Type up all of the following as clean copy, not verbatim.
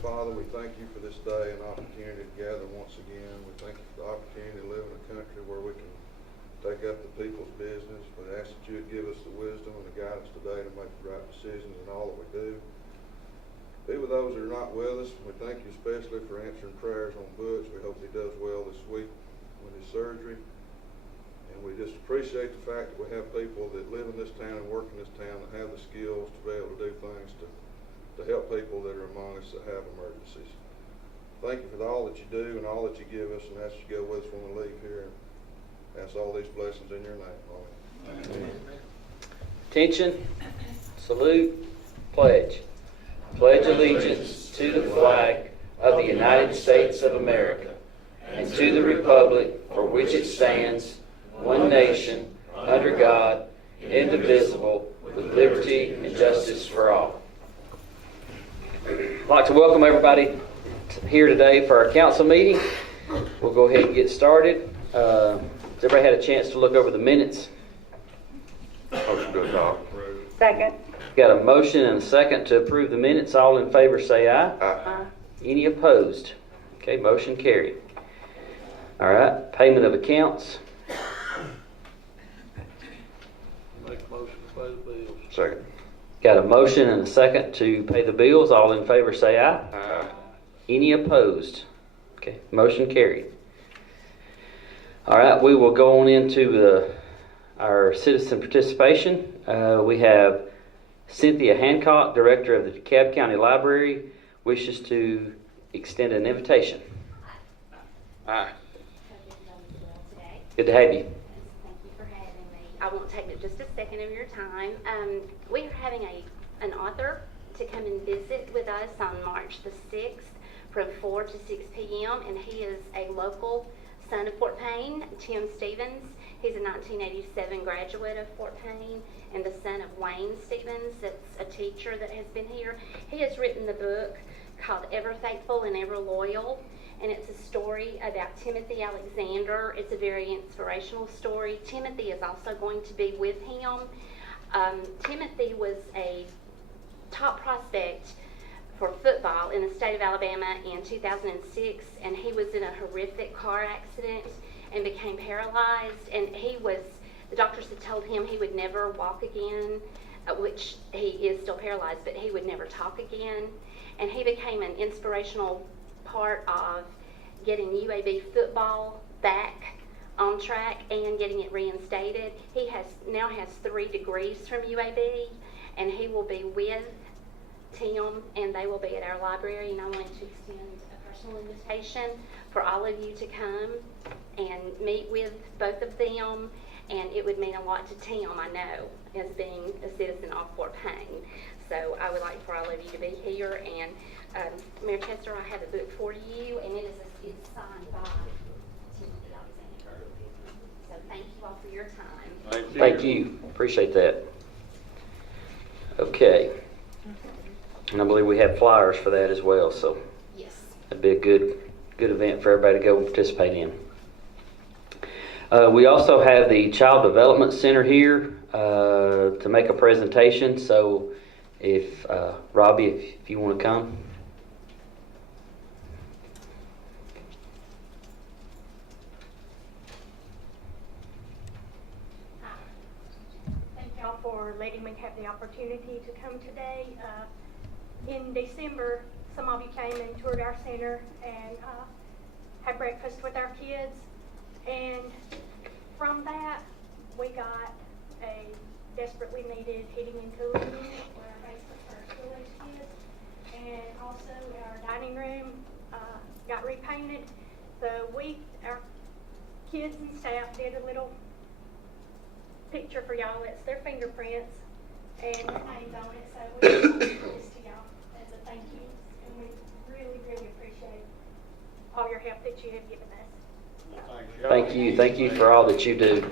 Father, we thank you for this day and opportunity to gather once again. We thank you for the opportunity to live in a country where we can take up the people's business. We ask that you would give us the wisdom and the guidance today to make the right decisions in all that we do. Be with those that are not with us. We thank you especially for answering prayers on Butch. We hope he does well this week with his surgery. And we just appreciate the fact that we have people that live in this town and work in this town that have the skills to be able to do things to help people that are among us that have emergencies. Thank you for all that you do and all that you give us, and ask you to go with us when we leave here. And ask all these blessings in your name. Amen. Attention, salute, pledge. Pledge allegiance to the flag of the United States of America and to the republic for which it stands, one nation, under God, indivisible, with liberty and justice for all. I'd like to welcome everybody here today for our council meeting. We'll go ahead and get started. Has everybody had a chance to look over the minutes? Motion to adopt. Second. Got a motion and a second to approve the minutes. All in favor say aye. Aye. Any opposed? Okay, motion carried. All right, payment of accounts. Make a motion to pay the bills. Second. Got a motion and a second to pay the bills. All in favor say aye. Aye. Any opposed? Okay, motion carried. All right, we will go on into our citizen participation. We have Cynthia Hancock, Director of the DeKalb County Library, wishes to extend an invitation. Aye. Good to have you. Thank you for having me. I won't take just a second of your time. We are having an author to come and visit with us on March the 6th from 4 to 6 p.m. and he is a local son of Fort Payne, Tim Stevens. He's a 1987 graduate of Fort Payne and the son of Wayne Stevens, that's a teacher that has been here. He has written the book called Ever Faithful and Ever Loyal, and it's a story about Timothy Alexander. It's a very inspirational story. Timothy is also going to be with him. Timothy was a top prospect for football in the state of Alabama in 2006, and he was in a horrific car accident and became paralyzed, and the doctors had told him he would never walk again, which he is still paralyzed, but he would never talk again. And he became an inspirational part of getting UAB football back on track and getting it reinstated. He now has 3 degrees from UAB, and he will be with Tim, and they will be at our library, and I wanted to extend a personal invitation for all of you to come and meet with both of them, and it would mean a lot to Tim, I know, as being a citizen of Fort Payne. So I would like for all of you to be here, and Mayor Chester, I have a book for you, and it's signed by Timothy Alexander. So thank you all for your time. Thank you. Appreciate that. Okay. And I believe we have flyers for that as well, so Yes. that'd be a good event for everybody to go and participate in. We also have the Child Development Center here to make a presentation. So if Robbie, if you want to come. Thank y'all for letting me have the opportunity to come today. In December, some of you came and toured our center and had breakfast with our kids. And from that, we got a desperately needed heating and cooling unit for our basement for our school-age kids. And also our dining room got repainted. So our kids and staff did a little picture for y'all. It's their fingerprints and their names on it. So we just want to give this to y'all as a thank you. And we really, really appreciate all your help that you have given us. Thank you. Thank you for all that you do.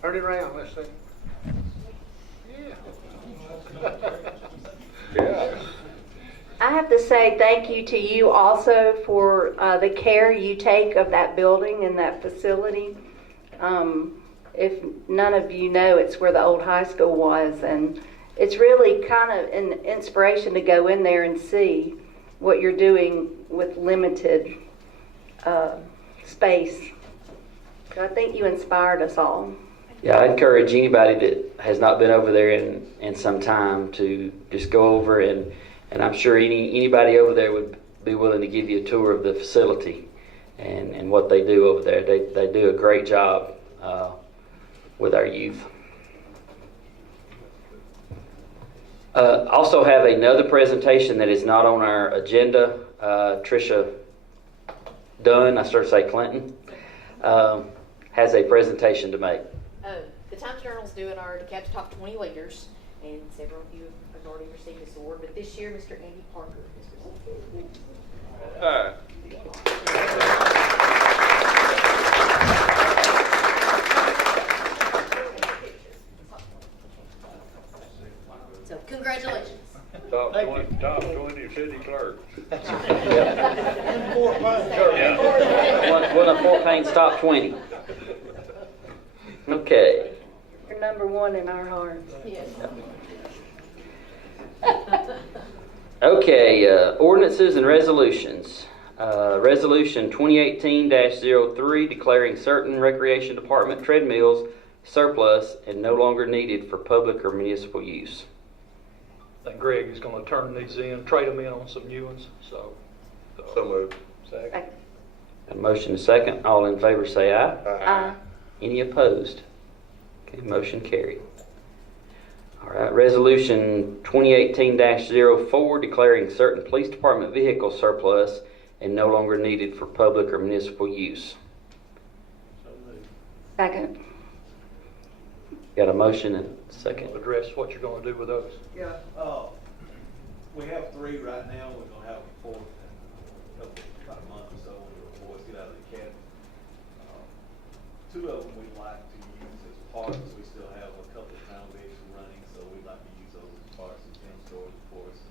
Turn it around, let's see. Yeah. I have to say thank you to you also for the care you take of that building and that facility. if none of you know, it's where the old high school was, and it's really kind of an inspiration to go in there and see what you're doing with limited space. So I think you inspired us all. Yeah, I encourage anybody that has not been over there in some time to just go over, and I'm sure anybody over there would be willing to give you a tour of the facility and what they do over there. They do a great job with our youth. Also have another presentation that is not on our agenda. Tricia Dunn, I started to say Clinton, has a presentation to make. The Times-Journal is doing our DeKalb's Top 20 Leaders, and several of you have already received this award, but this year Mr. Andy Parker has received. So congratulations. Top 20 city clerks. One of Fort Payne's top 20. Okay. You're number one in our hearts. Yes. Okay, ordinances and resolutions. Resolution 2018-03 declaring certain recreation department treadmills surplus and no longer needed for public or municipal use. I think Greg is going to turn these in, trade them in on some new ones, so. So moved. Second. A motion and second. All in favor say aye. Aye. Any opposed? Okay, motion carried. All right, resolution 2018-04 declaring certain police department vehicles surplus and no longer needed for public or municipal use. Second. Got a motion and a second. Address what you're going to do with those. Yeah, we have 3 right now. We're gonna have a 4th in about a month or so when the boys get out of the academy. 2 of them we'd like to use as parts. We still have a couple of foundations running, so we'd like to use those as parts and Tim stores for us.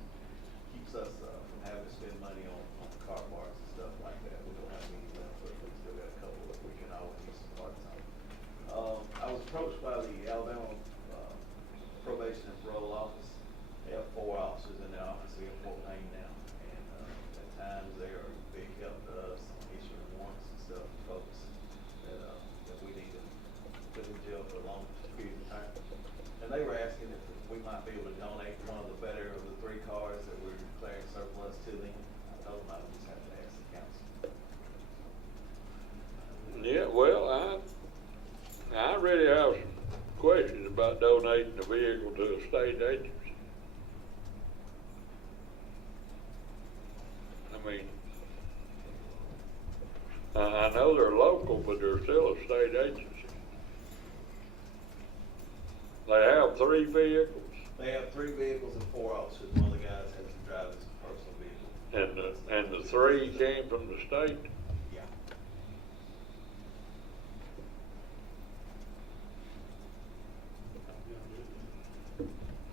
Keeps us from having to spend money on car parts and stuff like that. We don't have any left, but we still got a couple that we can always use some parts on. I was approached by the Alabama Probation and Parole Office. They have 4 officers in their office here in Fort Payne now, and at times they are big help to us issuing warrants and stuff to folks that we need to put in jail for a long period of time. And they were asking if we might be able to donate one of the better of the 3 cars that we're declaring surplus to them. I told them I would just have to ask the council. Yeah, well, I really have some questions about donating the vehicle to a state agency. I mean, I know they're local, but they're still a state agency. They have 3 vehicles. They have 3 vehicles and 4 officers. One of the guys has to drive his personal vehicle. And the 3 came from the state. Yeah.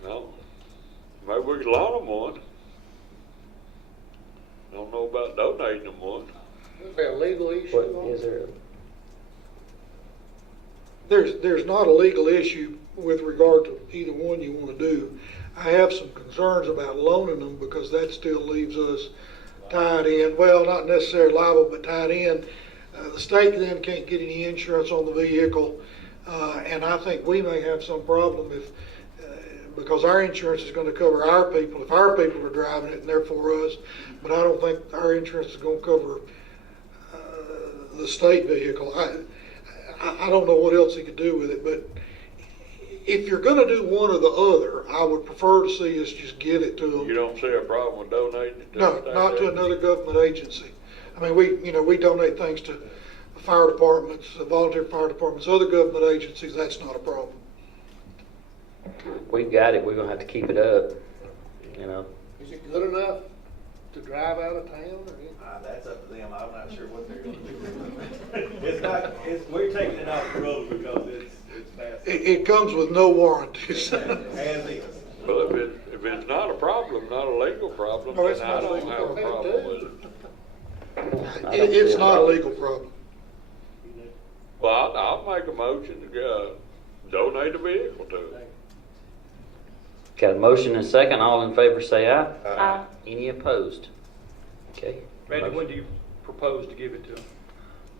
No, maybe we could loan them one. Don't know about donating them one. Is there a legal issue What on is there? There's not a legal issue with regard to either one you want to do. I have some concerns about loaning them because that still leaves us tied in, well, not necessarily liable, but tied in. The state then can't get any insurance on the vehicle, and I think we may have some problem if, because our insurance is going to cover our people, if our people are driving it and therefore us, but I don't think our insurance is going to cover the state vehicle. I don't know what else he could do with it, but if you're going to do one or the other, I would prefer to see us just give it to them. You don't see a problem with donating it to No, the state not to agency? another government agency. I mean, we donate things to fire departments, volunteer fire departments, other government agencies. That's not a problem. We've got it. We're going to have to keep it up. You know. Is it good enough to drive out of town or anything? That's up to them. I'm not sure what they're going to do. It's not. We're taking it off the road because it's fast. It comes with no warranties. As is. Well, if it's not a problem, not a legal problem, No, it's then not I a don't legal have a problem. problem with it. I don't It's see a not a problem. legal problem. Well, I'll make a motion to donate a vehicle to it. Got a motion and a second. All in favor say aye. Aye. Any opposed? Okay. Randy, when do you propose to give it to them?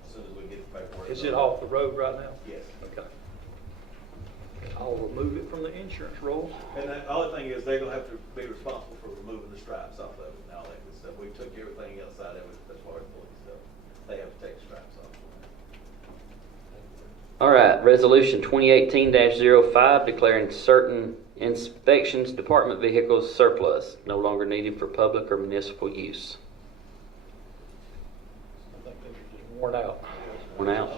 As soon as we get the paperwork. Is it off the road right now? Yes. Okay. I'll remove it from the insurance roll. And the other thing is, they're gonna have to be responsible for removing the stripes off of it and all that good stuff. We took everything else out of it as far as police stuff. They have to take the stripes off. All right, Resolution 2018-05, declaring certain inspections department vehicles surplus, no longer needed for public or municipal use. I think those are just worn out. Worn out.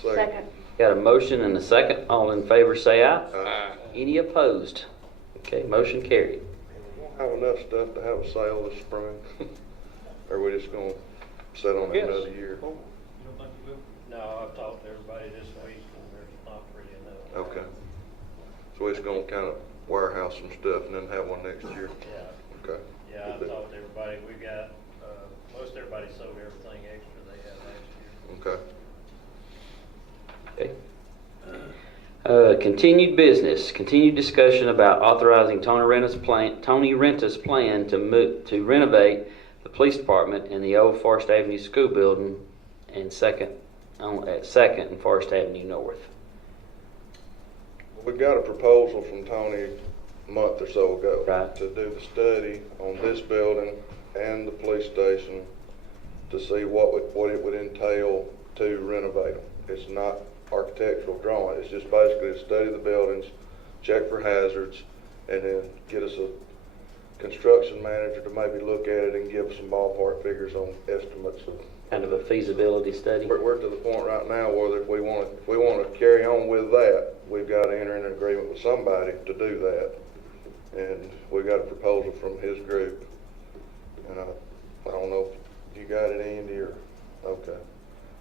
Second. Got a motion and a second. All in favor say aye. Aye. Any opposed? Okay, motion carried. Have enough stuff to have a sale this spring? Or are we just gonna sit on it Yes. another year? You don't think you will? No, I've talked to everybody this week, and there's not really enough. Okay. So we're just gonna kind of warehouse some stuff and then have one next year? Yeah, Okay. yeah, I've talked to everybody, we got, most everybody sold everything extra they had last year. Okay. Okay. Continued business, continued discussion about authorizing Tony Renta's plan to renovate the police department in the old Forest Avenue School building and at Second and Forest Avenue North. We got a proposal from Tony a month or so ago. Right. To do the study on this building and the police station to see what it would entail to renovate them. It's not architectural drawing, it's just basically to study the buildings, check for hazards, and then get us a construction manager to maybe look at it and give some ballpark figures on estimates of. Kind of a feasibility study. We're to the point right now where if we want to carry on with that, we've got to enter in an agreement with somebody to do that. And we got a proposal from his group. And I don't know if you got it, Andy, or, okay.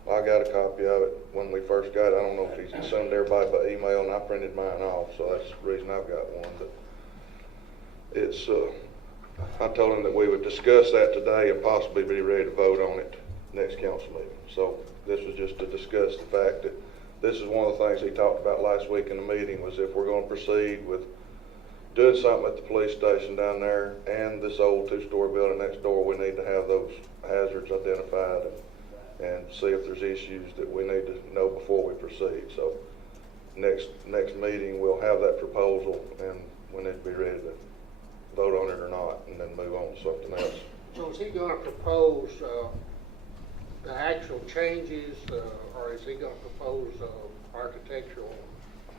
I got a copy of it when we first got it. I don't know if he sent everybody by email, and I printed mine off, so that's the reason I've got one. But it's, I told him that we would discuss that today and possibly be ready to vote on it next council meeting. So this was just to discuss the fact that this is one of the things he talked about last week in the meeting, was if we're going to proceed with doing something at the police station down there and this old two-story building next door, we need to have those hazards identified and see if there's issues that we need to know before we proceed. So next meeting, we'll have that proposal, and we need to be ready to vote on it or not, and then move on to something else. So is he gonna propose, the actual changes, or is he gonna propose, architectural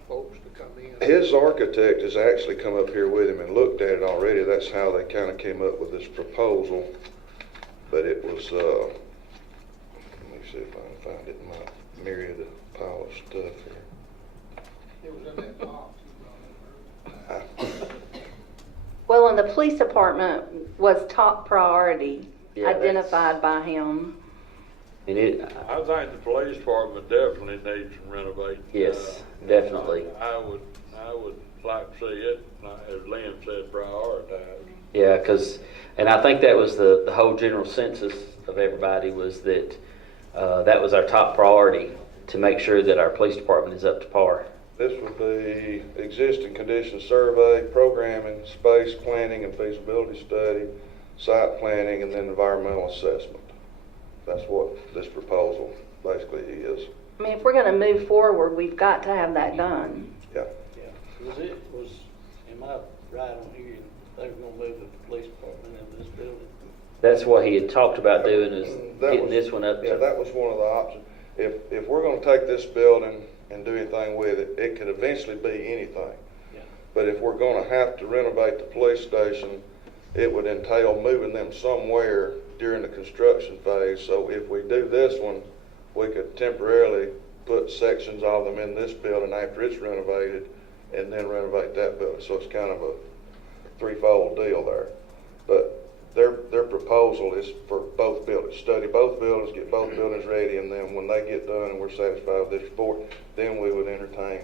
folks to come in? His architect has actually come up here with him and looked at it already. That's how they kind of came up with this proposal. But it was, let me see if I can find it in my myriad of pile of stuff here. It was in that box you brought over. Well, and the police department was top priority, Yeah, identified by him. And I think the police department definitely needs some renovating. Yes, definitely. I would like to see it, as Lynn said, prioritized. yeah, and I think that was the whole general census of everybody, was that that was our top priority, to make sure that our police department is up to par. This would be existing condition survey, programming, space planning and feasibility study, site planning, and then environmental assessment. That's what this proposal basically is. I mean, if we're gonna move forward, we've got to have that done. Yeah. Am I right on here, they were gonna move the police department into this building? That's what he had talked about doing, is That getting was- this one up Yeah, to. that was one of the options. If we're gonna take this building and do anything with it, it could eventually be anything. Yeah. But if we're gonna have to renovate the police station, it would entail moving them somewhere during the construction phase. So if we do this one, we could temporarily put sections of them in this building after it's renovated, and then renovate that building. So it's kind of a threefold deal there. But their proposal is for both buildings, study both buildings, get both buildings ready, and then when they get done and we're satisfied with this report, then we would entertain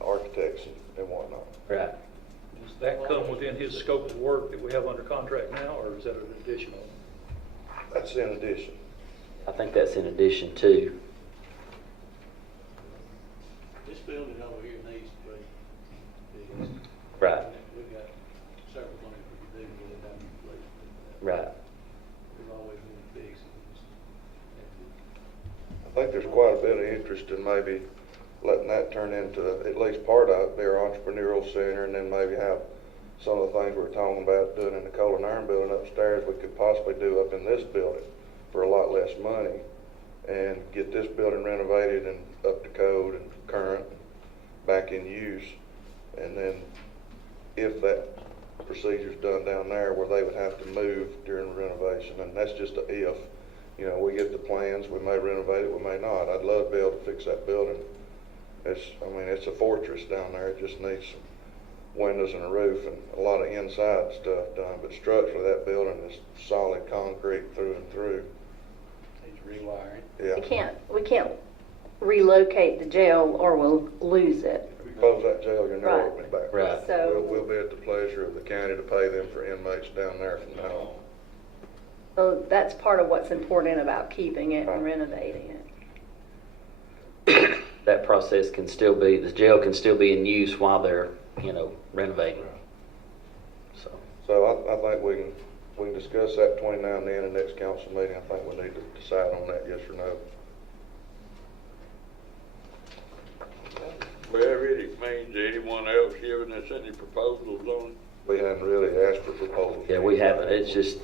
architects and whatnot. Right. Does that come within his scope of work that we have under contract now, or is that an additional? That's in addition. I think that's in addition too. building over here needs to be fixed. Right. We got several things we can do to get it done completely. Right. We've always been fixing it. I think there's quite a bit of interest in maybe letting that turn into at least part of their entrepreneurial center, and then maybe have some of the things we're talking about doing in the coal and iron building upstairs we could possibly do up in this building for a lot less money, and get this building renovated and up to code and current, back in use. And then if that procedure's done down there where they would have to move during the renovation, and that's just a if. You know, we get the plans, we may renovate it, we may not. I'd love to be able to fix that building. It's a fortress down there. It just needs some windows and a roof and a lot of inside stuff done. But structurally, that building is solid concrete through and through. Needs rewiring. Yeah. We can't relocate the jail or we'll lose it. If you close that jail, you're never Right. opening back. Right. So- We'll be at the pleasure of the county to pay them for inmates down there from now on. So that's part of what's important about keeping it and renovating it. That process can still be, the jail can still be in use while they're, renovating. So, So I think we can discuss that between now and then in the next council meeting. I think we need to decide on that, yes or no. Well, it really means anyone else giving us any proposals on it? We hadn't really asked for proposals. yeah, we haven't, it's just,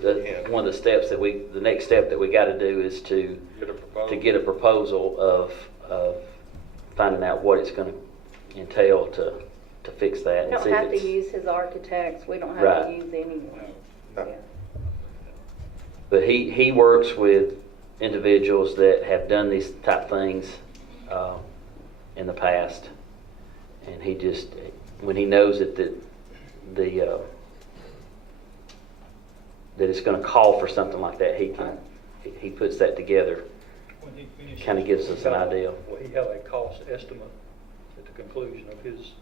one of the steps that the next step that we gotta do is to Get a proposal? get a proposal of finding out what it's gonna entail to fix that. We and see don't if have to it's- use his architects. We don't have Right. to use anyone. No. Yeah. But he works with individuals that have done these type things in the past, and he just, when he knows that that it's going to call for something like that, he puts that together. When he finishes, Kinda gives us an idea. Will he have a cost estimate at the conclusion of his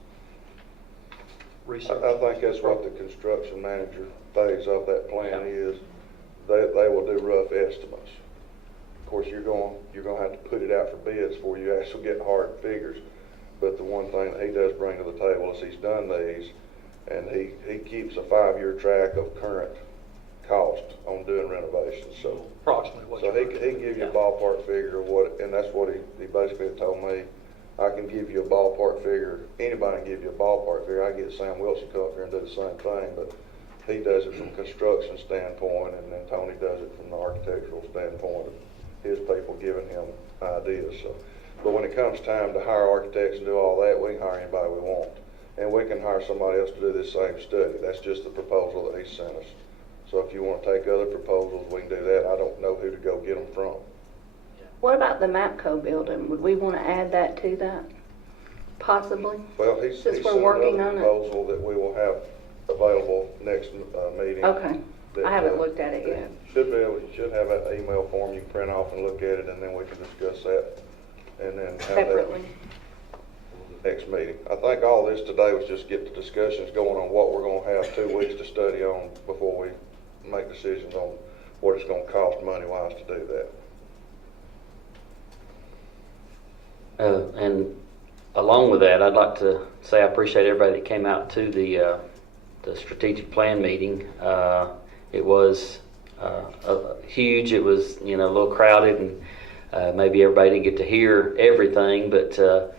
research? I think that's what the construction manager phase of that plan is. They will do rough estimates. Of course, you're going to have to put it out for bids before you actually get hard figures. But the one thing that he does bring to the table is he's done these, and he keeps a 5-year track of current cost on doing renovations. So Approximately what So he can give you a ballpark figure of what, and that's what he basically told me. I can give you a ballpark figure. Anybody can give you a ballpark figure. I get Sam Wilson to come up here and do the same thing, but he does it from a construction standpoint, and then Tony does it from the architectural standpoint of his people giving him ideas. So, but when it comes time to hire architects and do all that, we can hire anybody we want, and we can hire somebody else to do this same study. That's just the proposal that he sent us. So if you want to take other proposals, we can do that. I don't know who to go get them from. What about the MAPCO building? Would we want to add that to that? Possibly? Well, he Since sent we're working another on it. proposal that we will have available next meeting. Okay. that, I haven't looked at it yet. You should have that email form you can print off and look at it, and then we can discuss that, and then have that Separately. next meeting. I think all this today was just get the discussions going on what we're gonna have 2 weeks to study on before we make decisions on what it's gonna cost money-wise to do that. And along with that, I'd like to say I appreciate everybody that came out to the strategic plan meeting. It was huge. It was a little crowded, and maybe everybody didn't get to hear everything. But to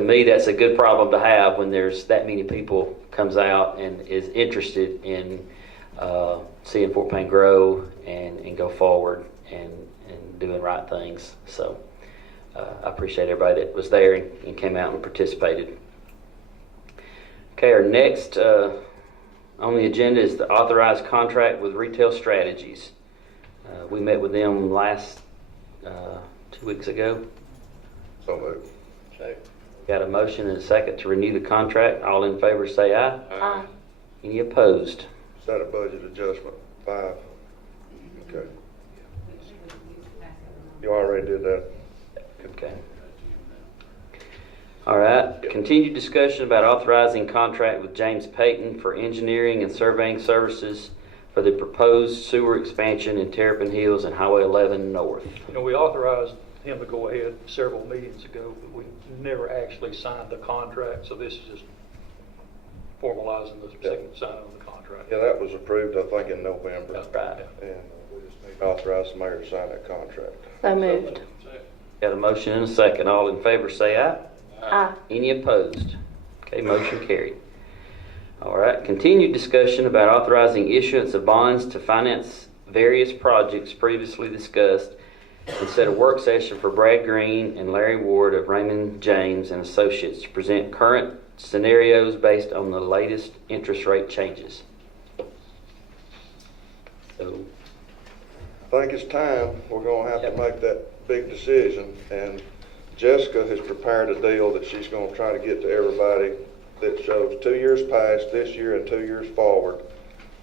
me, that's a good problem to have when there's that many people comes out and is interested in seeing Fort Payne grow and go forward and doing right things. So. I appreciate everybody that was there and came out and participated. Okay, our next on the agenda is the authorized contract with Retail Strategies. We met with them last 2 weeks ago. So moved. Got a motion and a second to renew the contract. All in favor say aye. Aye. Any opposed? Is that a budget adjustment? 5? Okay. You already did that. Okay. All right. Continued discussion about authorizing contract with James Payton for engineering and surveying services for the proposed sewer expansion in Terrapin Hills and Highway 11 North. We authorized him to go ahead several meetings ago, but we never actually signed the contract, so this is just formalizing the signing of the contract. Yeah, that was approved, I think, in November. That's right. And we just need to authorize the mayor to sign that contract. So moved. Got a motion and a second. All in favor say aye. Aye. Any opposed? Okay, motion carried. All right, continued discussion about authorizing issuance of bonds to finance various projects previously discussed and set a work session for Brad Green and Larry Ward of Raymond James and Associates to present current scenarios based on the latest interest rate changes. So, I think it's time, we're gonna have to make that big decision, and Jessica has prepared a deal that she's gonna try to get to everybody that shows 2 years past, this year, and 2 years forward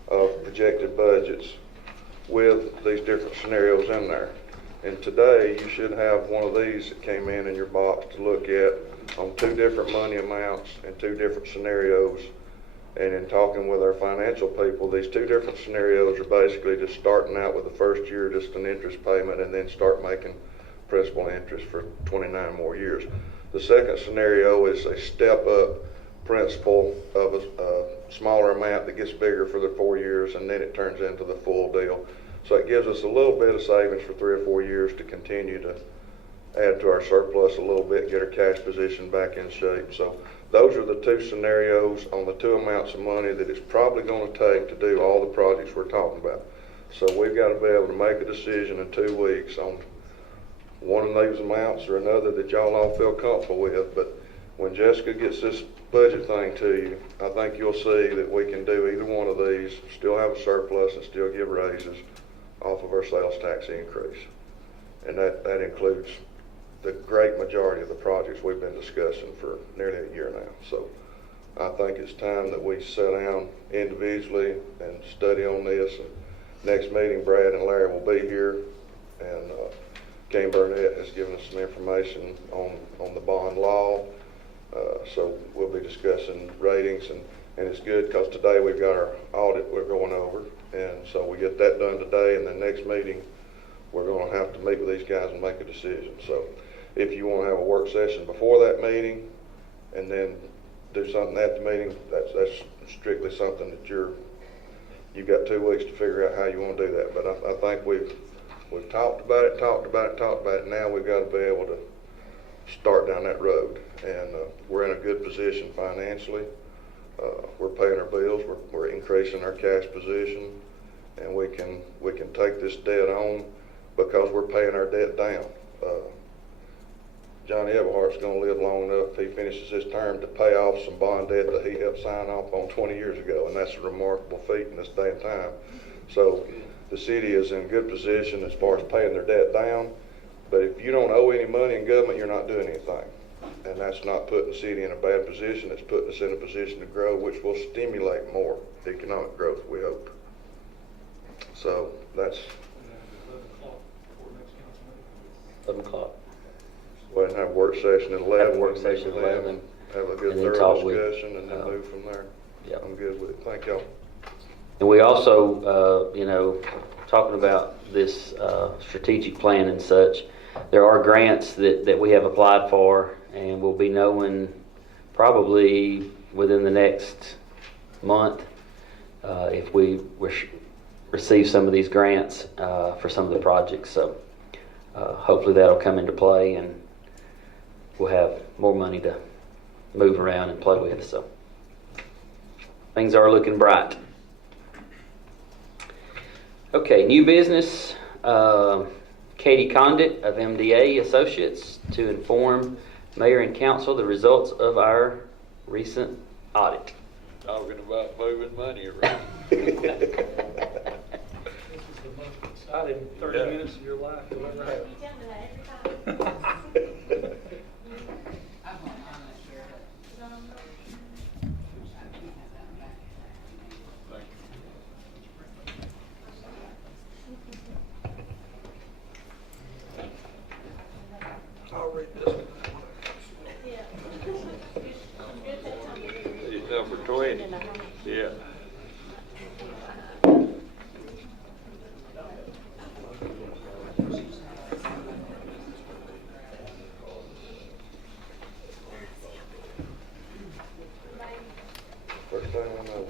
of projected budgets with these different scenarios in there. And today, you should have one of these that came in your box to look at on 2 different money amounts and 2 different scenarios. And in talking with our financial people, these 2 different scenarios are basically just starting out with the first year, just an interest payment, and then start making principal and interest for 29 more years. The second scenario is a step up principal of a smaller amount that gets bigger for the 4 years, and then it turns into the full deal. So it gives us a little bit of savings for 3 or 4 years to continue to add to our surplus a little bit, get our cash position back in shape. So those are the 2 scenarios on the 2 amounts of money that it's probably going to take to do all the projects we're talking about. So we've got to be able to make a decision in 2 weeks on one of those amounts or another that y'all all feel comfortable with. But when Jessica gets this budget thing to you, I think you'll see that we can do either one of these, still have a surplus and still give raises off of our sales tax increase. And that includes the great majority of the projects we've been discussing for nearly a year now. So I think it's time that we sit down individually and study on this. And next meeting, Brad and Larry will be here, and Kane Burnett has given us some information on the bond law. So we'll be discussing ratings, and it's good because today we've got our audit we're going over, and so we get that done today, and then next meeting we're going to have to meet with these guys and make a decision. So if you want to have a work session before that meeting and then do something at the meeting, that's strictly something that you've got 2 weeks to figure out how you want to do that. But I think we've talked about it. Now we've got to be able to start down that road, and we're in a good position financially. We're paying our bills, we're increasing our cash position, and we can take this debt on because we're paying our debt down. Johnny Everhart's going to live long enough if he finishes his term to pay off some bond debt that he helped sign off on 20 years ago, and that's a remarkable feat in this day and time. So the city is in good position as far as paying their debt down, but if you don't owe any money in government, you're not doing anything. And that's not putting the city in a bad position, it's putting us in a position to grow, which will stimulate more economic growth, we hope. So that's 11 o'clock. Go ahead and have a work session at 11. Have a work session at 11. Have a good And then thorough talk with, discussion, and then move from there. Yep. I'm good with it. Thank y'all. And we also, talking about this strategic plan and such, there are grants that we have applied for, and we'll be knowing probably within the next month if we receive some of these grants for some of the projects. So hopefully that'll come into play, and we'll have more money to move around and play with. So things are looking bright. Okay, new business. Katie Condit of MDA Associates to inform Mayor and Council the results of our recent audit. Talking about moving money around. This is the most exciting 30 minutes of your life you'll ever have. I'll read this one. It's number 20. Yeah. thing I know.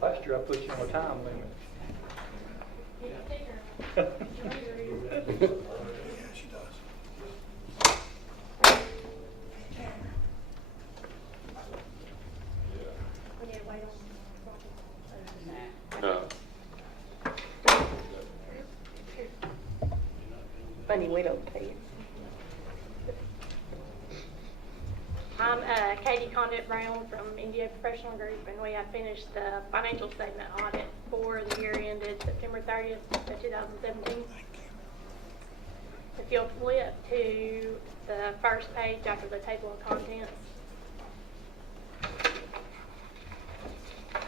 Last year I put you on a time limit. No. Funny, we don't pay it. I'm Katie Condit Brown from India Professional Group, and we have finished the financial statement audit for the year ended September 30th of 2017. If you'll flip to the first page after the table of contents.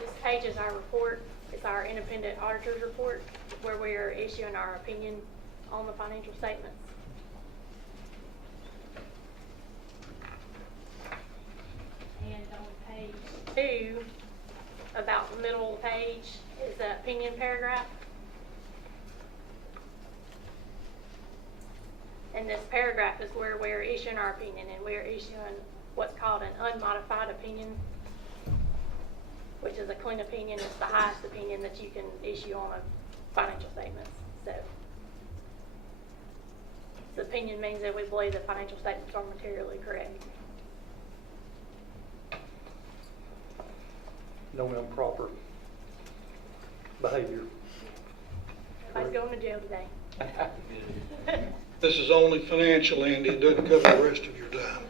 This page is our report. It's our independent auditor's report where we are issuing our opinion on the financial statements. And on page 2, about the middle of the page, is the opinion paragraph. And this paragraph is where we're issuing our opinion, and we're issuing what's called an unmodified opinion, which is a clean opinion. It's the highest opinion that you can issue on a financial statement. So, the opinion means that we believe the financial statements are materially correct. No improper behavior. Everybody's going to jail today. This is only financial, Andy. It doesn't cover the rest of your time.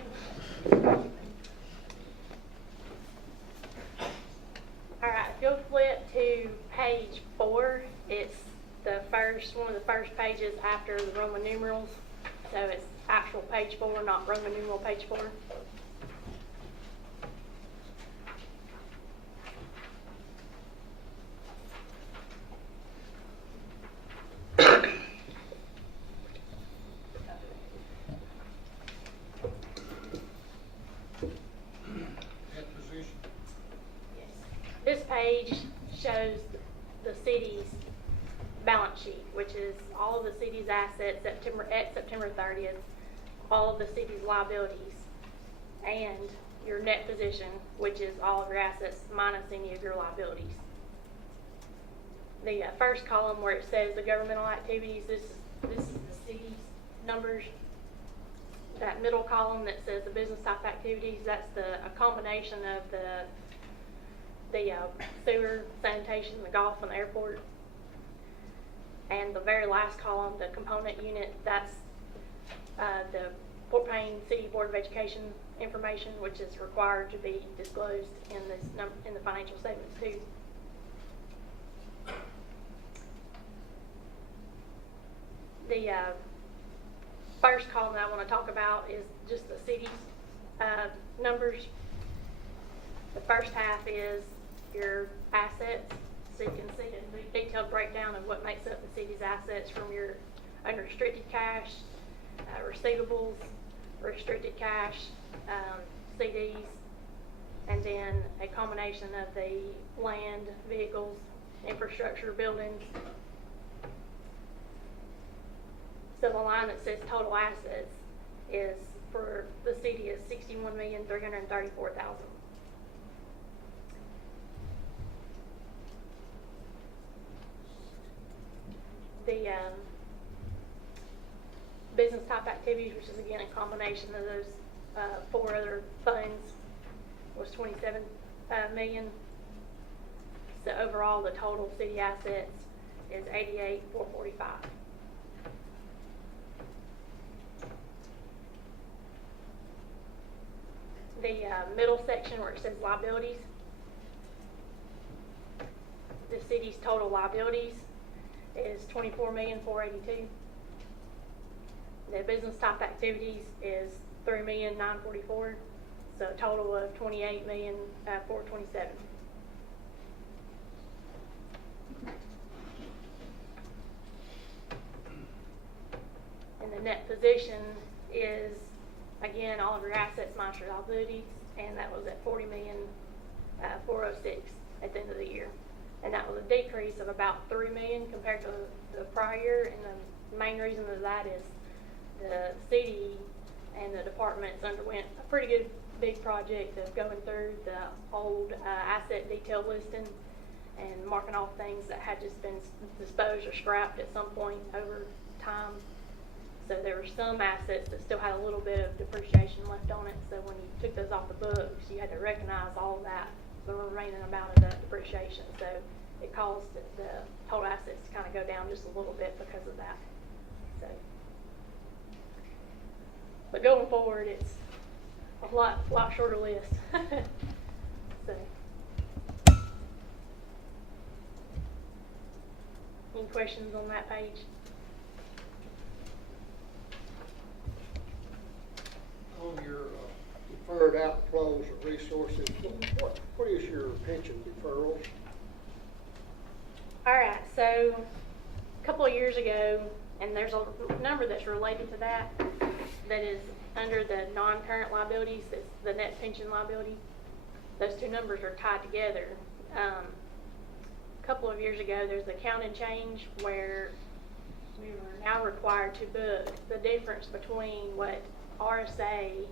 All right, if you'll flip to page 4, it's one of the first pages after the Roman numerals. So it's actual page 4, not Roman numeral page 4. This page shows the city's balance sheet, which is all of the city's assets at September 30th, all of the city's liabilities, and your net position, which is all of your assets minus any of your liabilities. The first column where it says the governmental activities, this is the city's numbers. That middle column that says the business type activities, that's a combination of the sewer, sanitation, the golf, and the airport. And the very last column, the component unit, that's the Fort Payne City Board of Education information, which is required to be disclosed in the financial statements too. The first column that I want to talk about is just the city's numbers. The first half is your assets, so you can see a detailed breakdown of what makes up the city's assets from your unrestricted cash, receivables, restricted cash, CDs, and then a combination of the land, vehicles, infrastructure, buildings. So the line that says total assets is for the city is $61,334,000. The business type activities, which is again a combination of those 4 other funds, was $27 million. So overall, the total city assets is $88,445. The middle section where it says liabilities, the city's total liabilities is $24,482,000. The business type activities is $3,944,000, so a total of $28,427,000. And the net position is, again, all of your assets minus your liabilities, and that was at $40,406,000 at the end of the year. and that was a decrease of about $3 million compared to the prior year. And the main reason of that is the city and the departments underwent a pretty good big project of going through the old asset detail listing and marking off things that had just been disposed or scrapped at some point over time. So there were some assets that still had a little bit of depreciation left on it. So when you took those off the books, you had to recognize all of that, the remaining amount of that depreciation. So it caused the total assets to kind of go down just a little bit because of that. So, but going forward, it's a lot shorter list. So, any questions on that page? On your deferred outflows of resources, what is your pension deferrals? All right, so a couple of years ago, and there's a number that's related to that, that is under the non-current liabilities, that's the net pension liability. Those two numbers are tied together. A couple of years ago, there's an accounting change where we were now required to book the difference between what RSA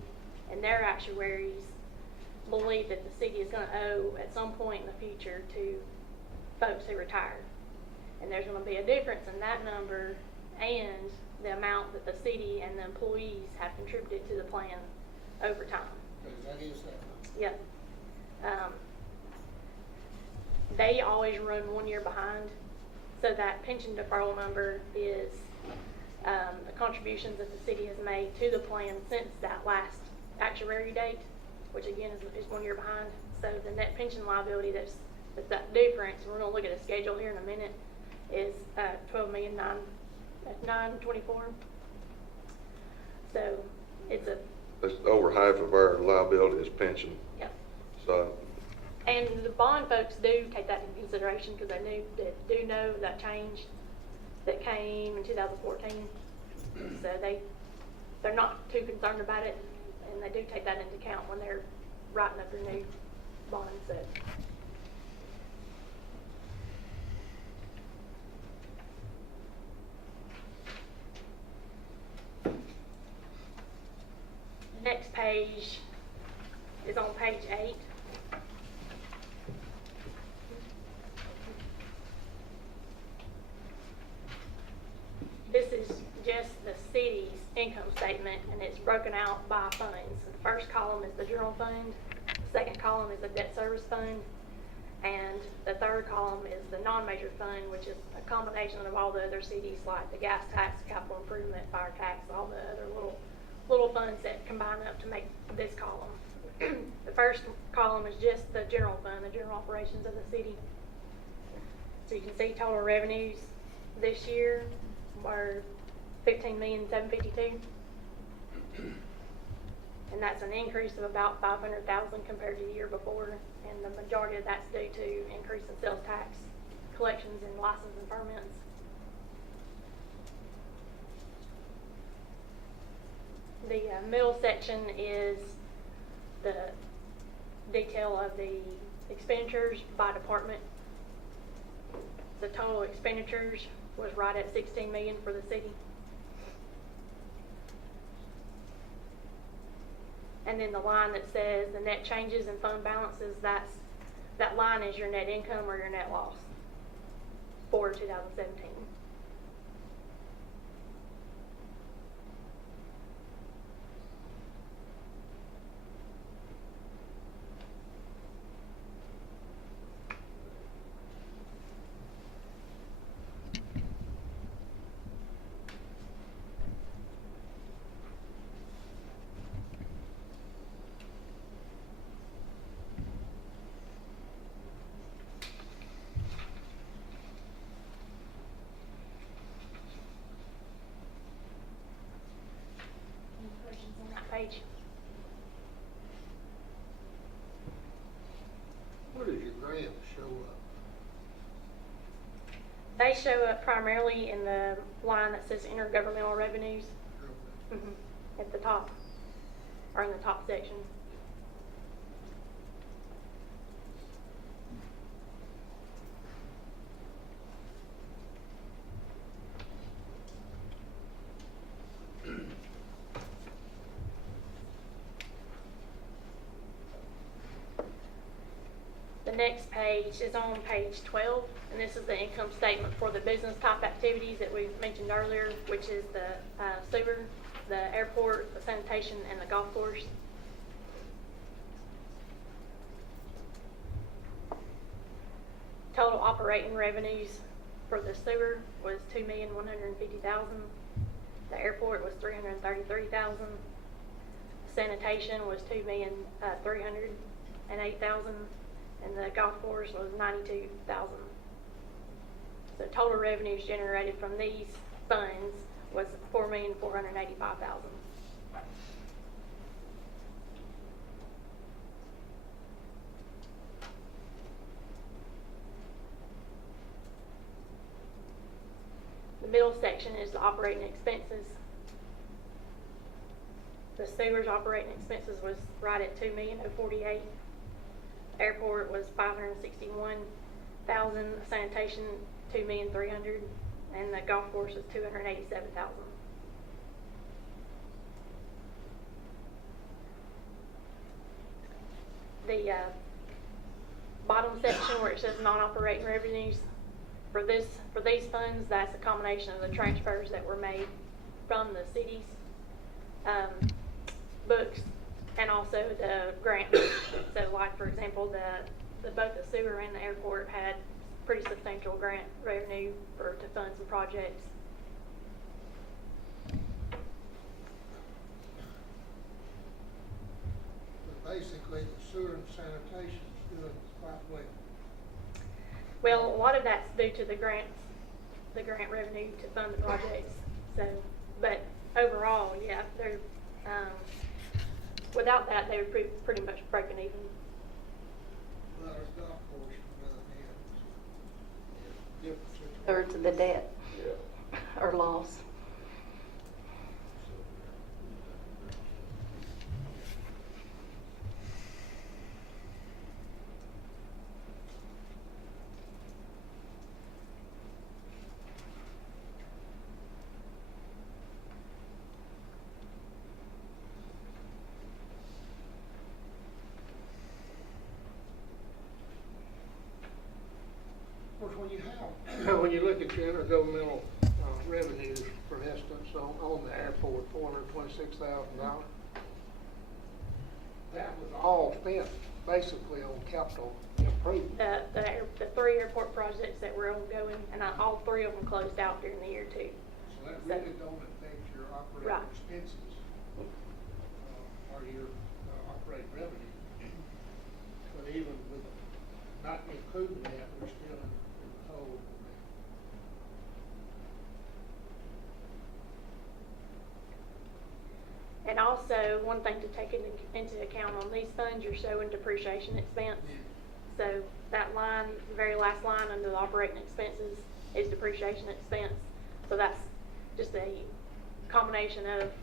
and their actuaries believe that the city is going to owe at some point in the future to folks who retire. And there's going to be a difference in that number and the amount that the city and the employees have contributed to the plan over time. That is that. Yep. They always run 1 year behind, so that pension deferral number is the contributions that the city has made to the plan since that last actuary date, which again is 1 year behind. So the net pension liability that's that difference, and we're going to look at a schedule here in a minute, is $12,924,000. So it's a That's over half of our liability is pension. yeah. So, And the bond folks do take that into consideration because they do know that change that came in 2014. So they're not too concerned about it, and they do take that into account when they're writing up their new bonds. So. The next page is on page 8. This is just the city's income statement, and it's broken out by funds. The first column is the general fund, the second column is the debt service fund, and the third column is the non-major fund, which is a combination of all the other cities like the gas tax, capital improvement, fire tax, all the other little funds that combine up to make this column. The first column is just the general fund, the general operations of the city. So you can see total revenues this year were $15,752,000, and that's an increase of about $500,000 compared to the year before, and the majority of that's due to increase in sales tax collections and license and permits. The middle section is the detail of the expenditures by department. The total expenditures was right at $16 million for the city. And then the line that says the net changes in fund balances, that line is your net income or your net loss for 2017. Page. Where does your grant show up? They show up primarily in the line that says intergovernmental revenues at the top, or in the top section. next page is on page 12, and this is the income statement for the business type activities that we mentioned earlier, which is the sewer, the airport, the sanitation, and the golf course. Total operating revenues for the sewer was $2,150,000. The airport was $333,000. Sanitation was $2,308,000, and the golf course was $92,000. So total revenues generated from these funds was $4,485,000. The middle section is the operating expenses. The sewer's operating expenses was right at $2,048,000. Airport was $561,000. Sanitation $2,300,000, and the golf course is $287,000. The bottom section where it says non-operating revenues, for these funds, that's a combination of the transfers that were made from the city's books and also the grant. So, like for example, both the sewer and the airport had pretty substantial grant revenue to fund some projects. But basically, the sewer and sanitation is doing quite well. Well, a lot of that's due to the grant revenue to fund the projects. So, but overall, yeah, they're without that, they were pretty much breaking even. Well, there's golf course in. Thirds of the debt or loss. Of course, when you look at your intergovernmental revenues, for instance, on the airport, $426,000, that was all spent basically on capital improvement. The 3 airport projects that were ongoing, and all 3 of them closed out during the year too. So that really don't affect your operating Right. expenses or your operating revenue. But even with not including that, we're still in the hole. And also, one thing to take into account on these funds, you're showing depreciation expense. So that line, the very last line under the operating expenses is depreciation expense. So that's just a combination of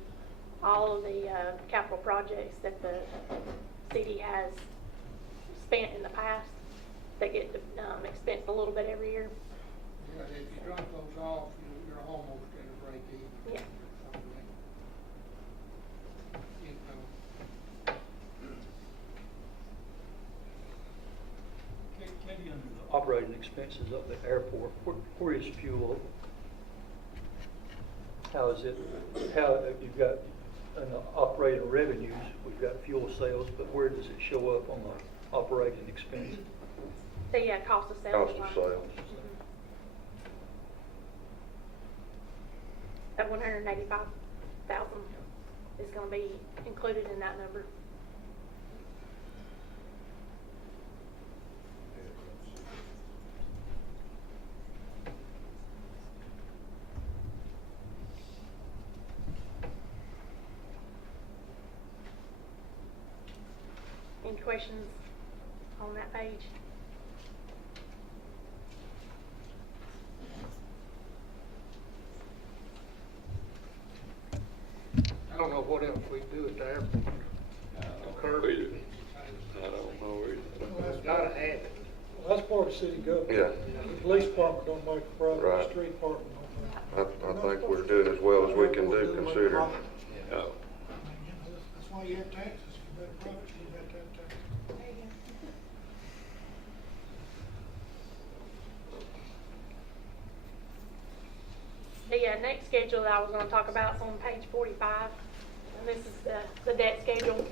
all of the capital projects that the city has spent in the past that get expensed a little bit every year. Yeah, if you drop those off, you're almost at a break even. Yeah. Maybe under the operating expenses of the airport, where is fuel? How is it, you've got an operating revenues, we've got fuel sales, but where does it show up on the operating expense? The cost of sales. Cost of sales. That $185,000 is going to be included in that number. Any questions on that page? I don't know what else we do at the airport. Clerk. I don't know either. We've gotta have it. Well, that's part of city government. Yeah. The police department don't make a profit, Right. the street department don't make I think we're doing as well as we can do considering. No. That's why you have taxes, if you make profits, you have to have taxes. The next schedule that I was going to talk about is on page 45, and this is the debt schedule.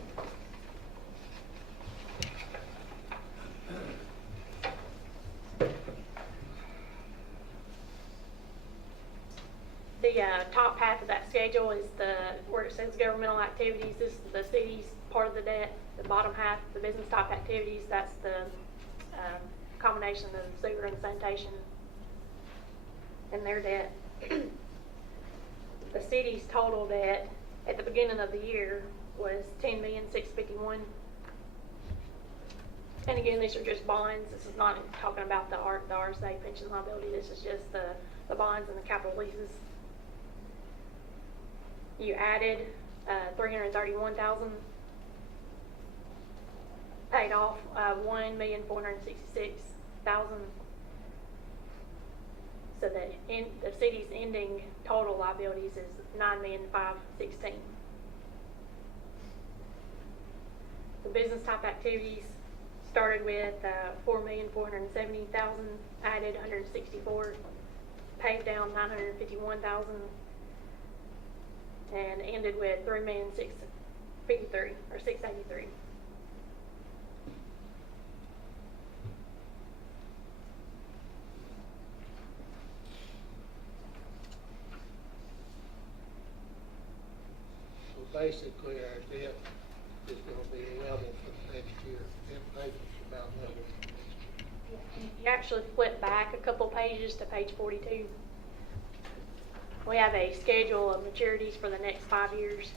The top half of that schedule is where it says governmental activities. This is the city's part of the debt. The bottom half, the business type activities, that's the combination of sewer and sanitation and their debt. The city's total debt at the beginning of the year was $10,651,000. And again, these are just bonds. This is not talking about the RSA pension liability. This is just the bonds and the capital leases. You added $331,000, paid off $1,466,000. So the city's ending total liabilities is $9,516,000. The business type activities started with $4,470,000, added $164,000, paid down $951,000, and ended with $3,653,000 or $683,000. So basically, our debt is gonna be level for the next year, and payments about level. You actually flip back a couple pages to page 42. We have a schedule of maturities for the next 5 years,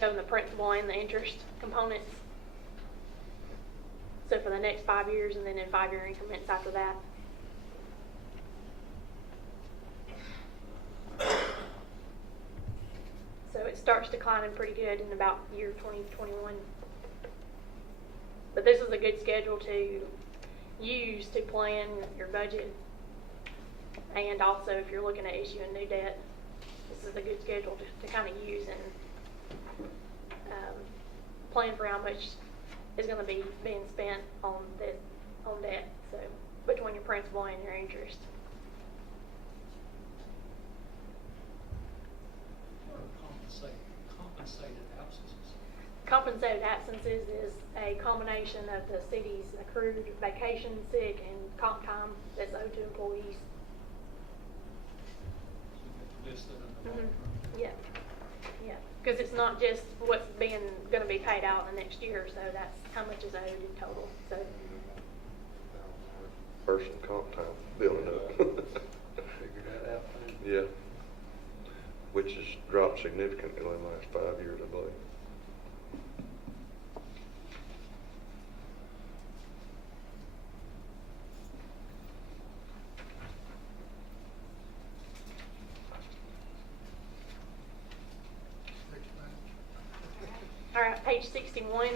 showing the principal and the interest components. So for the next 5 years, and then in 5-year increments after that. So it starts declining pretty good in about year 2021. But this is a good schedule to use to plan your budget, and also if you're looking at issuing new debt, this is a good schedule to kind of use and plan for how much is going to be being spent on debt. So between your principal and your interest. Compensated absences. Compensated absences is a combination of the city's accrued vacation, sick, and comp time that's owed to employees. Listed in the Yeah, yeah, because it's not just what's going to be paid out in the next year, so that's how much is owed in total. So Person comp time building up. Figured that out. Yeah. Which has dropped significantly in the last 5 years, I believe. all right, page 61.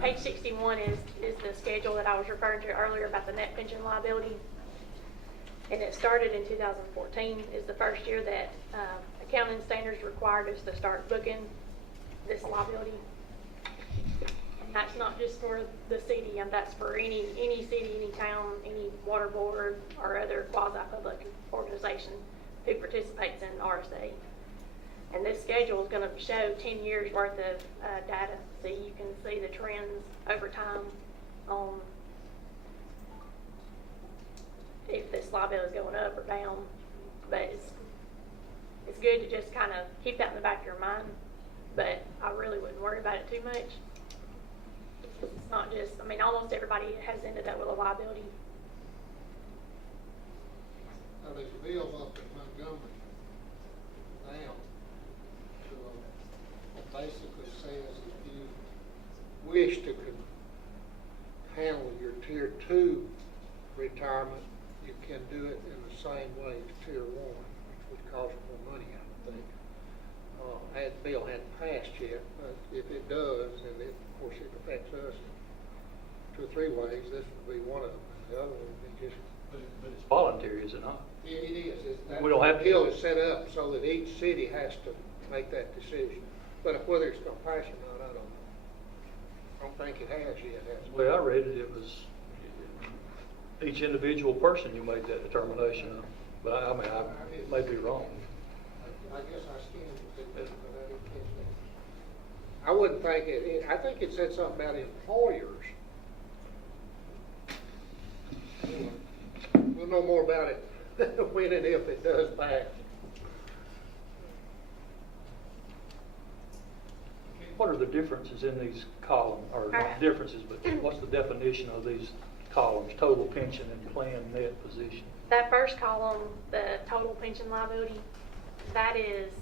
Page 61 is the schedule that I was referring to earlier about the net pension liability. And it started in 2014 is the first year that accounting standards required us to start booking this liability. And that's not just for the city, and that's for any city, any town, any water board, or other quasi-public organization who participates in RSA. And this schedule is going to show 10 years worth of data, so you can see the trends over time on if this liability is going up or down. But it's good to just kind of keep that in the back of your mind, but I really wouldn't worry about it too much. It's not just, I mean, almost everybody has ended up with a liability. Now, there's a bill up in Montgomery now, it basically says if you wish to handle your tier 2 retirement, you can do it in the same way as tier 1, which would cost more money, I would think. That bill hadn't passed yet, but if it does, and of course it affects us in 2 or 3 ways, this would be one of them. The other would be just. But it's voluntary, is it not? Yeah, it is. We don't have to. The bill is set up so that each city has to make that decision. But whether it's going to pass or not, I don't know. I don't think it has yet, has it? The way I read it, it was, each individual person you made that determination of. But I mean, I may be wrong. I guess I stand with it, but I didn't catch that. I wouldn't think I think it said something about employers. Anyway, we'll know more about it when and if it does pass. What are the differences in these columns, or not differences, but what's the definition of these columns, total pension and plan net position? That first column, the total pension liability, that is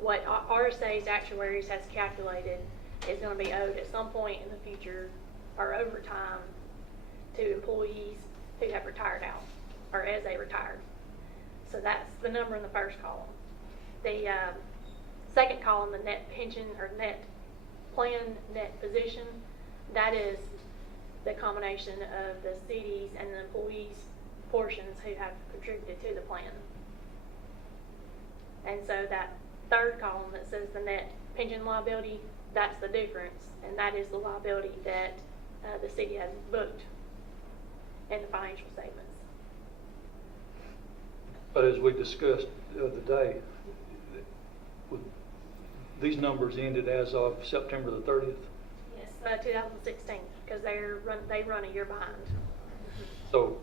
what RSA's actuaries has calculated is going to be owed at some point in the future or over time to employees who have retired out or as they retired. So that's the number in the first column. The second column, the net pension or net plan net position, that is the combination of the cities and the employees' portions who have contributed to the plan. And so that third column that says the net pension liability, that's the difference, and that is the liability that the city has booked in the financial statements. But as we discussed the other day, these numbers ended as of September the 30th. Yes, 2016, because they run a year behind. So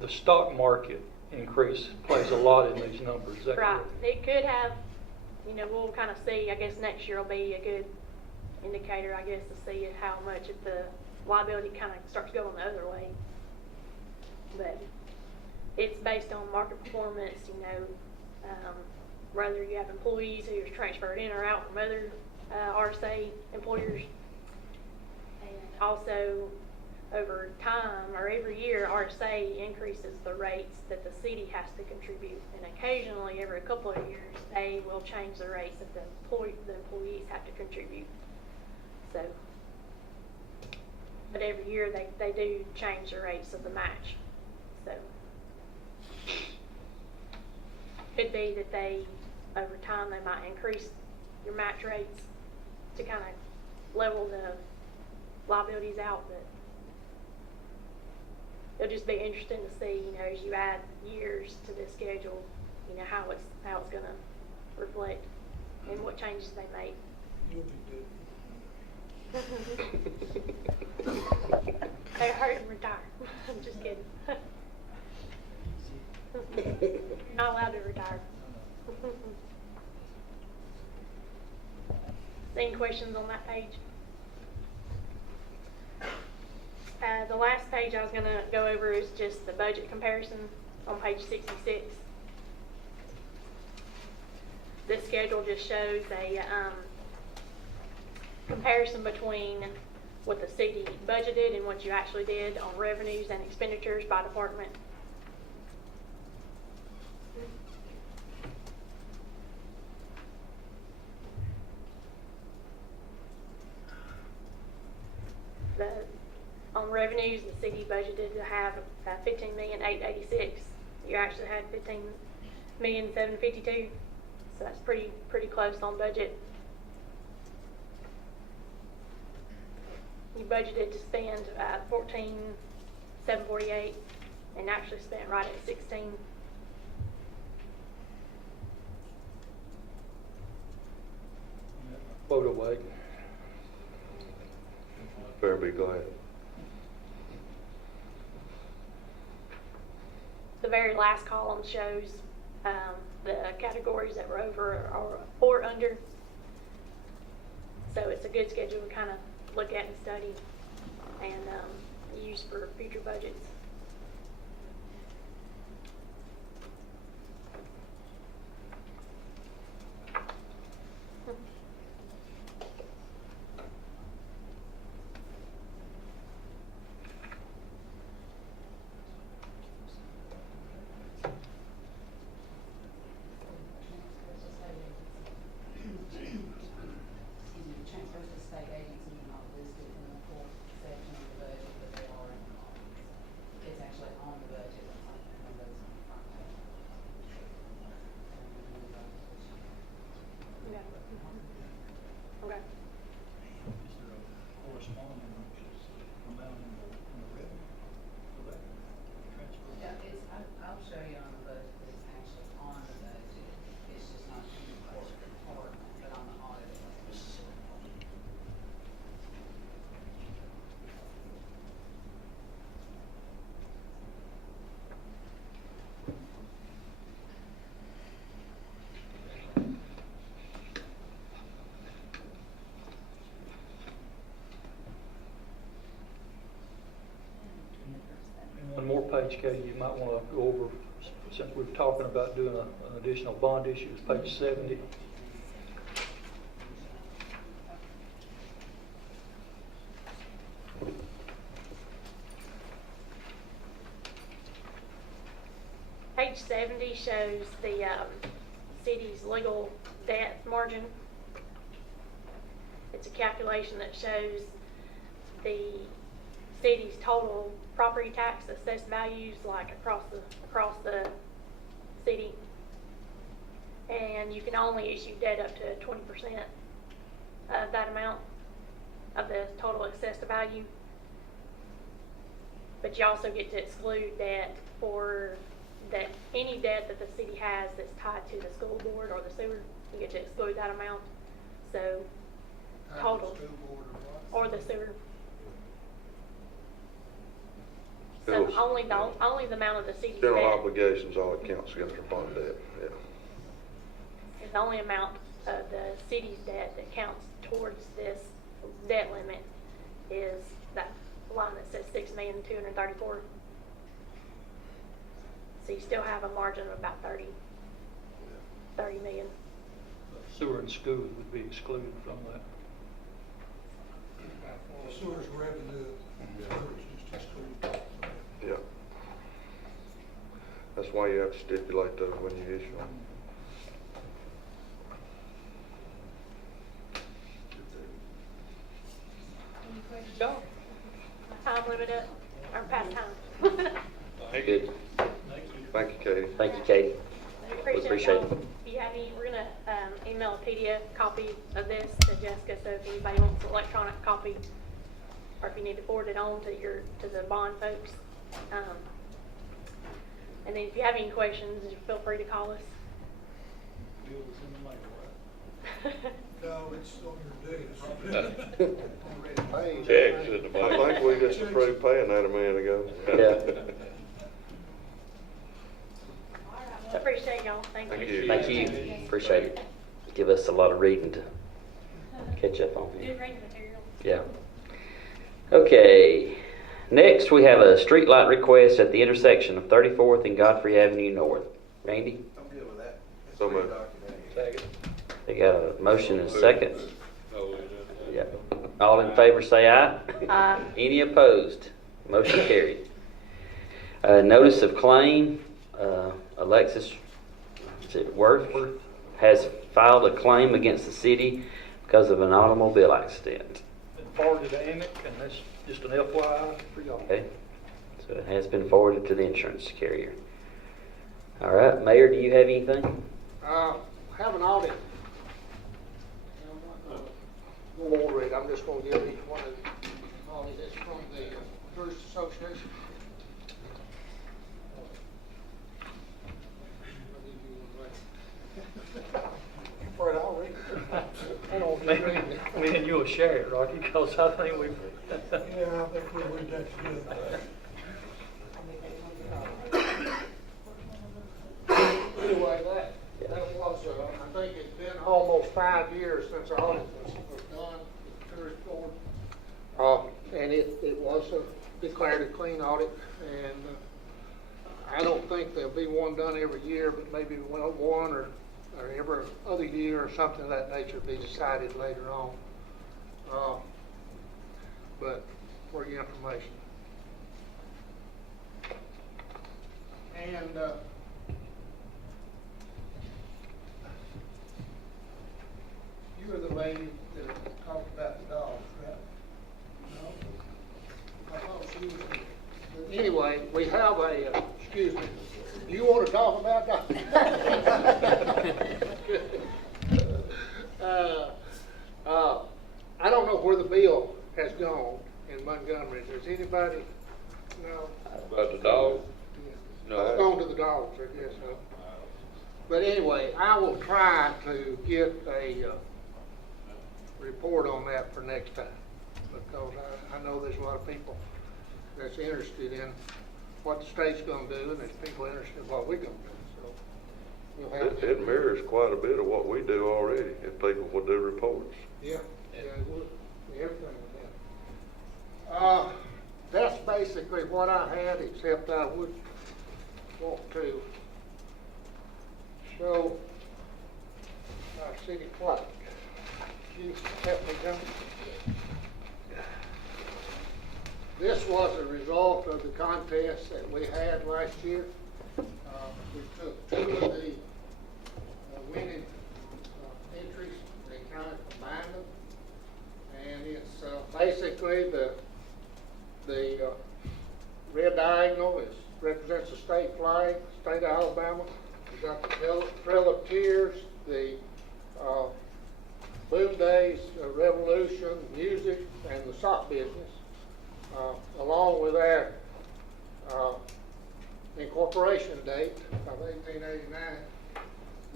the stock market increase plays a lot in these numbers. Is that Right. correct? It could have, we'll kind of see, I guess next year will be a good indicator, I guess, to see how much of the liability kind of starts going the other way. But it's based on market performance, whether you have employees who are transferred in or out from other RSA employers. And also, over time or every year, RSA increases the rates that the city has to contribute. And occasionally, every couple of years, they will change the rates that the employees have to contribute. So, but every year they do change the rates of the match. So, could be that over time, they might increase your match rates to kind of level the liabilities out, but it'll just be interesting to see, as you add years to this schedule, how it's going to reflect and what changes they make. You'll be They hurt and retire. I'm just kidding. You're not allowed to retire. Any questions on that page? The last page I was going to go over is just the budget comparison on page 66. This schedule just shows a comparison between what the city budgeted and what you actually did on revenues and expenditures by department. On revenues, the city budgeted to have $15,886,000. You actually had $15,752,000, so that's pretty close on budget. You budgeted to spend $14,748,000 and actually spent right at $16,000. Vote away. Better be glad. The very last column shows the categories that were over or under. So it's a good schedule to kind of look at and study and use for future budgets. Transfers to state agencies are not listed in the full section of the budget, but they are in the columns. page, Katie, you might want to go over, since we're talking about doing an additional bond issue, it's page 70. Page 70 shows the city's legal debt margin. It's a calculation that shows the city's total property tax assessed values, like across the city. And you can only issue debt up to 20% of that amount of the total assessed value. But you also get to exclude debt any debt that the city has that's tied to the school board or the sewer. You get to exclude that amount. So total, or the sewer. So Bills. only the amount of the city's General debt obligations, all it counts against our bond debt, yeah. is the only amount of the city's debt that counts towards this debt limit is that line that says 6,234,000. So you still have a margin of about 30 million. Sewer and school would be excluded from that. Sewer's revenue, sewer's just excluded. Yeah. That's why you have to stipulate those when you issue them. Go. Time limit up, or past time. Good. Thank you, Katie. Thank you, Katie. We appreciate y'all. it. If you have any, we're gonna email a PDF copy of this to Jessica, so if anybody wants an electronic copy, or if you need to forward it on to the bond folks. And then if you have any questions, feel free to call us. No, it's on your desk. Checks in the I think we just approved paying that a minute ago. Yeah. Appreciate y'all, thank you. Thank you. Thank you. Appreciate it. Give us a lot of reading to catch up on. Good reading material. Yeah. Okay. Next, we have a street light request at the intersection of 34th and Godfrey Avenue North. Randy? I'm good with that. So moved. Second. They got a motion and a second. Oh, Yeah. All in favor say aye. Aye. Any opposed? Motion carried. Notice of claim, Alexis Worth has filed a claim against the city because of an automobile accident. Been forwarded to Emmett, and that's just an FYI for y'all. Okay, so it has been forwarded to the insurance carrier. All right, Mayor, do you have anything? Have an audit. Go over it, I'm just gonna give each one of the audit. It's from the Tourist Association. Fred, I'll read it. Me and you will share it, Rocky, because I think we've. Yeah, I think we would have to do that. Anyway, that was, I think it's been almost 5 years since our audit was done with the tourist board. And it was declared a clean audit, and I don't think there'll be one done every year, but maybe one or every other year or something of that nature be decided later on. But for your information. And you were the lady that talked about the dogs, right? No? I thought she was. Anyway, we have a, excuse me, you want to talk about dogs? I don't know where the bill has gone in Montgomery. Does anybody know? About the dog? It's gone to the dogs, I guess, huh? But anyway, I will try to get a report on that for next time, because I know there's a lot of people that's interested in what the state's gonna do, and there's people interested in what we're gonna do, so. We'll have It mirrors quite a bit of what we do already, if people will do reports. Yeah, it would, everything with that. that's basically what I had, except I would want to show our city clerk. You help me, John? This was a result of the contest that we had last year. We took two of the winning entries, they kind of combined them. And it's basically the red diagonal represents the state flag, state of Alabama. We've got the Trail of Tears, the Boom Days, Revolution, music, and the sock business. Along with our incorporation date of 1889.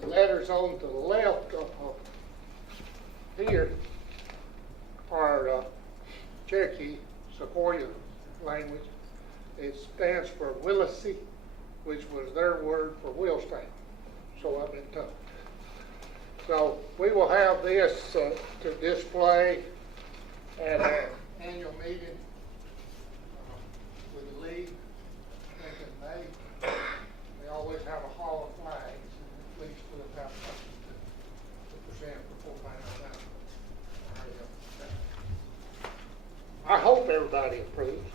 The letters on the left here are Cherokee Sequoia language. It stands for Willacy, which was their word for Willstown. So I've been told. So we will have this to display at our annual meeting with the league, I think in May. We always have a hall of flags, and at least we'll have something to present before final time. I hope everybody approves.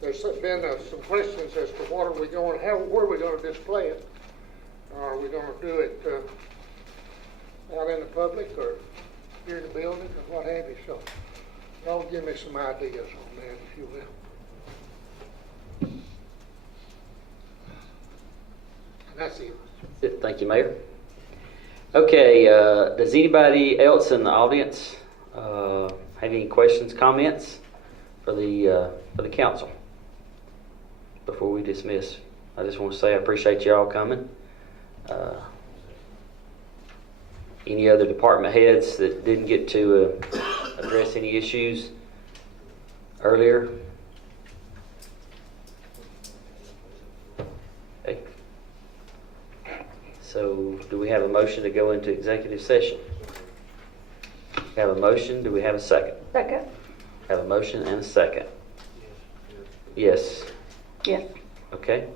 There's been some questions as to what are we going, where are we going to display it? Are we going to do it out in the public or here in the building or what have you? So, y'all give me some ideas on that, if you will. And that's it. Thank you, Mayor. Okay, does anybody else in the audience have any questions, comments for the council? Before we dismiss, I just want to say I appreciate you all coming. Any other department heads that didn't get to address any issues earlier? Okay. So do we have a motion to go into executive session? We have a motion. Do we have a second? Second. Have a motion and a second. Yes. Yes. Okay.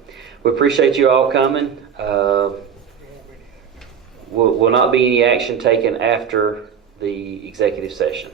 We appreciate you all coming. Will not be any action taken after the executive session.